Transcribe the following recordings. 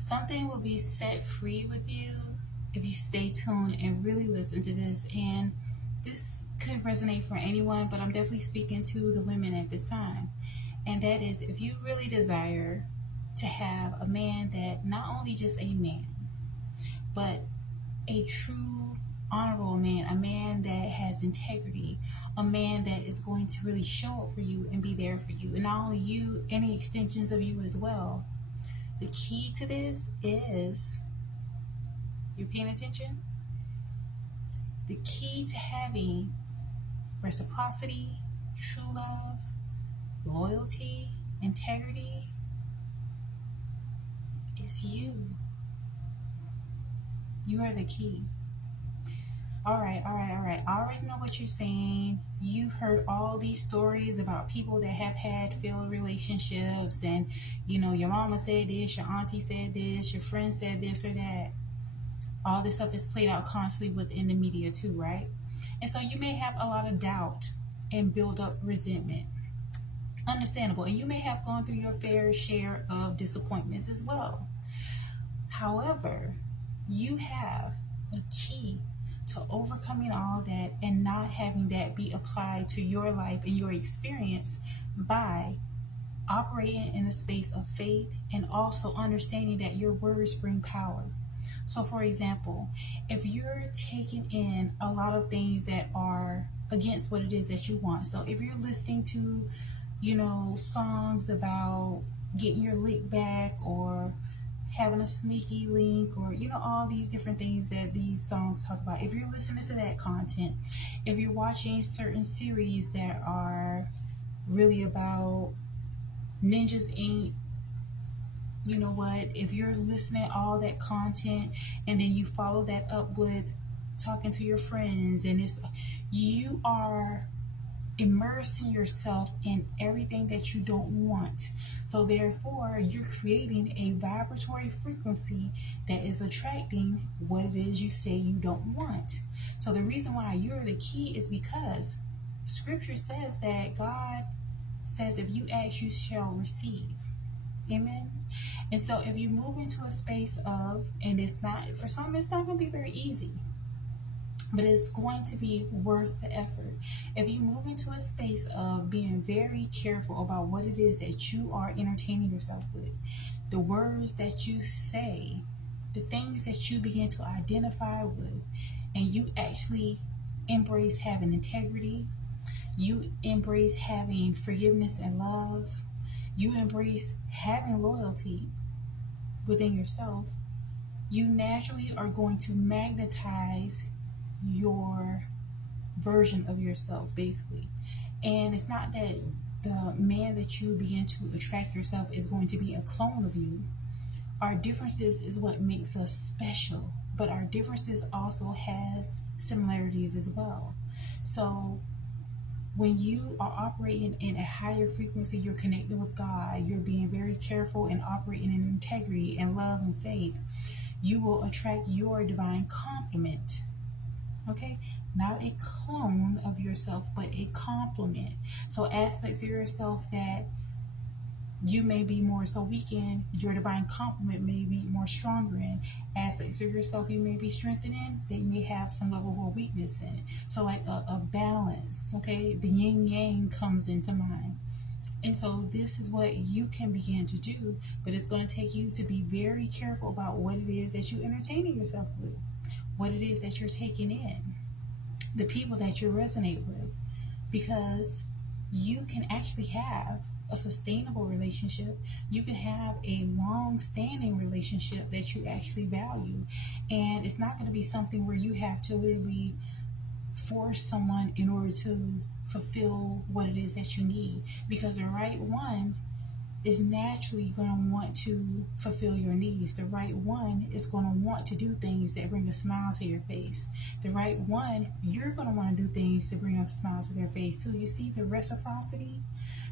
Something will be set free with you if you stay tuned and really listen to this. And this could resonate for anyone, but I'm definitely speaking to the women at this time. And that is, if you really desire to have a man that not only just a man, but a true honorable man, a man that has integrity, a man that is going to really show up for you and be there for you, and not only you, any extensions of you as well. The key to this is, you're paying attention? The key to having reciprocity, true love, loyalty, integrity is you. You are the key. All right. I already know what you're saying. You've heard all these stories about people that have had failed relationships, and your mama said this, your auntie said this, your friend said this or that. All this stuff is played out constantly within the media too, right? And so you may have a lot of doubt and build up resentment. Understandable. And you may have gone through your fair share of disappointments as well. However, you have a key to overcoming all that and not having that be applied to your life and your experience by operating in a space of faith and also understanding that your words bring power. So, for example, if you're taking in a lot of things that are against what it is that you want, so if you're listening to, songs about getting your lick back or having a sneaky link or all these different things that these songs talk about, if you're listening to that content, if you're watching certain series that are really about ninjas ain't, if you're listening to all that content and then you follow that up with talking to your friends, and you are immersing yourself in everything that you don't want. So therefore, you're creating a vibratory frequency that is attracting what it is you say you don't want. So the reason why you're the key is because scripture says that God says, if you ask, you shall receive. Amen. And so if you move into a space of, and it's not, for some, it's not going to be very easy, but it's going to be worth the effort. If you move into a space of being very careful about what it is that you are entertaining yourself with, the words that you say, the things that you begin to identify with, and you actually embrace having integrity, you embrace having forgiveness and love, you embrace having loyalty within yourself, you naturally are going to magnetize your version of yourself, basically. And it's not that the man that you begin to attract yourself is going to be a clone of you. Our differences is what makes us special, but our differences also has similarities as well. So when you are operating in a higher frequency, you're connecting with God, you're being very careful and operating in integrity and love and faith, you will attract your divine complement. Okay? Not a clone of yourself, but a complement. So aspects of yourself that you may be more so weak in, your divine complement may be more stronger in. Aspects of yourself you may be strengthened in, they may have some level of weakness in it. So like a balance, okay? The yin yang comes into mind. And so this is what you can begin to do, but it's going to take you to be very careful about what it is that you're entertaining yourself with, what it is that you're taking in, the people that you resonate with, because you can actually have a sustainable relationship. You can have a long-standing relationship that you actually value, and it's not going to be something where you have to literally force someone in order to fulfill what it is that you need, because the right one is naturally going to want to fulfill your needs. The right one is going to want to do things that bring a smile to your face. The right one, you're going to want to do things to bring a smile to their face too. You see the reciprocity?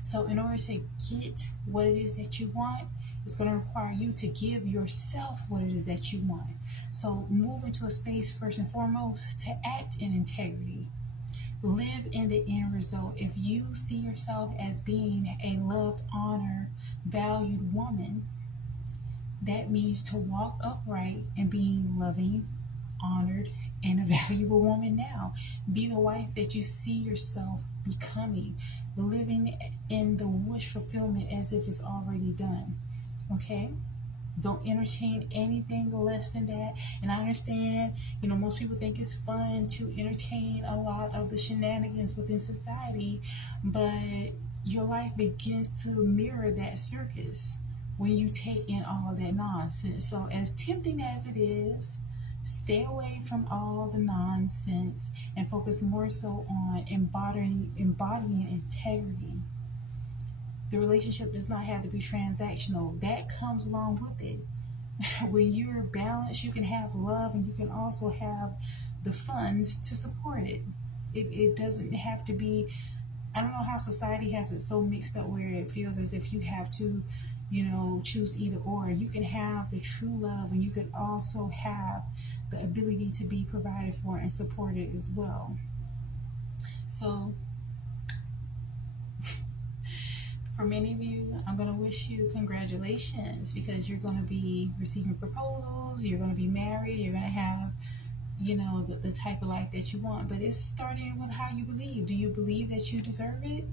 So in order to get what it is that you want, it's going to require you to give yourself what it is that you want. So move into a space, first and foremost, to act in integrity. Live in the end result. If you see yourself as being a loved, honored, valued woman, That means to walk upright and being loving, honored, and a valuable woman now. Be the wife that you see yourself becoming, living in the wish fulfillment as if it's already done. Okay? Don't entertain anything less than that. And I understand, most people think it's fun to entertain a lot of the shenanigans within society, but your life begins to mirror that circus when you take in all of that nonsense. So, as tempting as it is, stay away from all the nonsense and focus more so on embodying integrity. The relationship does not have to be transactional. That comes along with it. When you're balanced, you can have love and you can also have the funds to support it. It doesn't have to be, I don't know how society has it so mixed up where it feels as if you have to, choose either or. You can have the true love and you can also have the ability to be provided for and supported as well. So, for many of you, I'm going to wish you congratulations because you're going to be receiving proposals, you're going to be married, you're going to have, the type of life that you want. But it's starting with how you believe. Do you believe that you deserve it?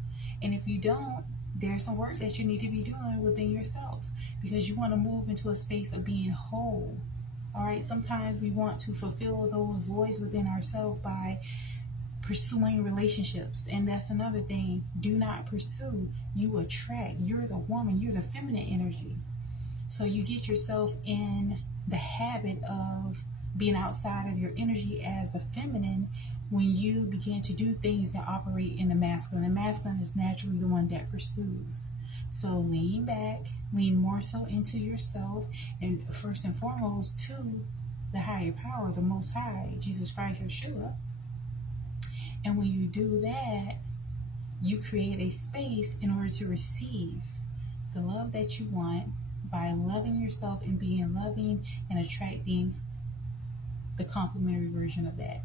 And if you don't, there's some work that you need to be doing within yourself because you want to move into a space of being whole. All right, sometimes we want to fulfill those voids within ourselves by pursuing relationships, and that's another thing. Do not pursue, you attract. You're the woman, you're the feminine energy. So you get yourself in the habit of being outside of your energy as the feminine when you begin to do things that operate in the masculine. The masculine is naturally the one that pursues. So lean back, lean more so into yourself, and first and foremost to the higher power, the Most High, Jesus Christ, Yeshua. And when you do that, you create a space in order to receive the love that you want by loving yourself and being loving and attracting the complementary version of that.